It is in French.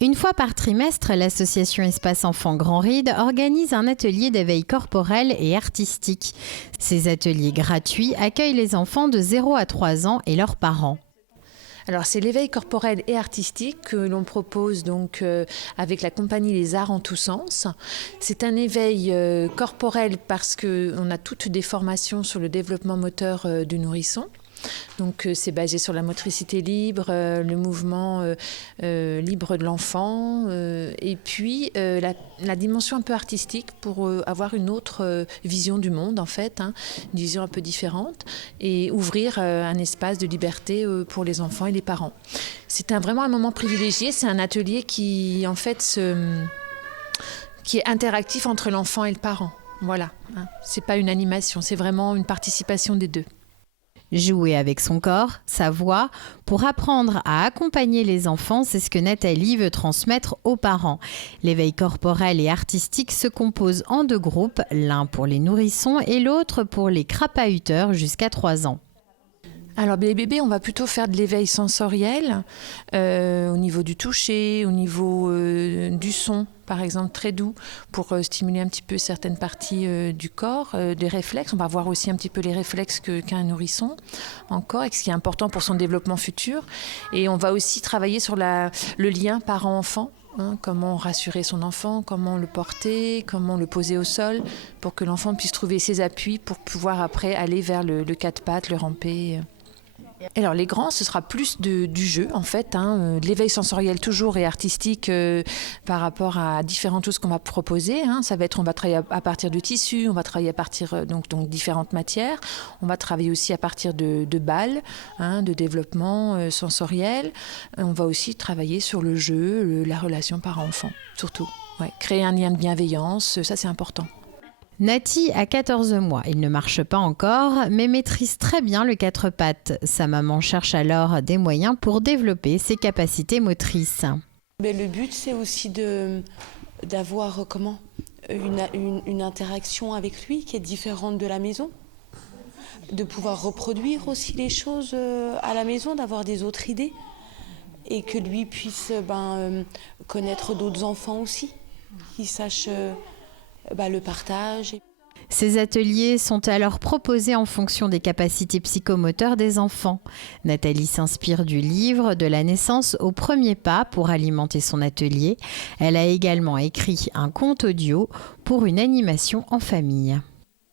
Une fois par trimestre, l'association Espace Enfants Grand Ride organise un atelier d'éveil corporel et artistique. Ces ateliers gratuits accueillent les enfants de 0 à 3 ans et leurs parents. Alors c'est l'éveil corporel et artistique que l'on propose donc avec la compagnie Les Arts en tous sens. C'est un éveil corporel parce qu'on a toutes des formations sur le développement moteur du nourrisson. Donc c'est basé sur la motricité libre, le mouvement libre de l'enfant et puis la dimension un peu artistique pour avoir une autre vision du monde en fait, une vision un peu différente et ouvrir un espace de liberté pour les enfants et les parents. C'est vraiment un moment privilégié, c'est un atelier qui en fait qui est interactif entre l'enfant et le parent. Voilà, c'est pas une animation, c'est vraiment une participation des deux. Jouer avec son corps, sa voix, pour apprendre à accompagner les enfants, c'est ce que Nathalie veut transmettre aux parents. L'éveil corporel et artistique se compose en 2 groupes, l'un pour les nourrissons et l'autre pour les crapahuteurs jusqu'à 3 ans. Alors les bébés, on va plutôt faire de l'éveil sensoriel au niveau du toucher, au niveau du son, par exemple très doux, pour stimuler un petit peu certaines parties du corps, des réflexes. On va voir aussi un petit peu les réflexes qu'un nourrisson encore, et ce qui est important pour son développement futur. Et on va aussi travailler sur le lien parent-enfant. Comment rassurer son enfant, comment le porter, comment le poser au sol pour que l'enfant puisse trouver ses appuis pour pouvoir après aller vers le 4 pattes, le ramper. Alors les grands, ce sera plus du jeu en fait, de l'éveil sensoriel toujours et artistique par rapport à différentes choses qu'on va proposer. Ça va être, on va travailler à partir de tissus, on va travailler à partir donc différentes matières, on va travailler aussi à partir de balles, de développement sensoriel. On va aussi travailler sur le jeu, la relation parent-enfant, surtout. Ouais, créer un lien de bienveillance, ça c'est important. Nati a 14 mois, il ne marche pas encore, mais maîtrise très bien le 4 pattes. Sa maman cherche alors des moyens pour développer ses capacités motrices. Le but, c'est aussi d'avoir une interaction avec lui qui est différente de la maison, de pouvoir reproduire aussi les choses à la maison, d'avoir des autres idées et que lui puisse connaître d'autres enfants aussi, qu'il sache le partage. Ces ateliers sont alors proposés en fonction des capacités psychomoteurs des enfants. Nathalie s'inspire du livre De la naissance au premier pas pour alimenter son atelier. Elle a également écrit un conte audio pour une animation en famille.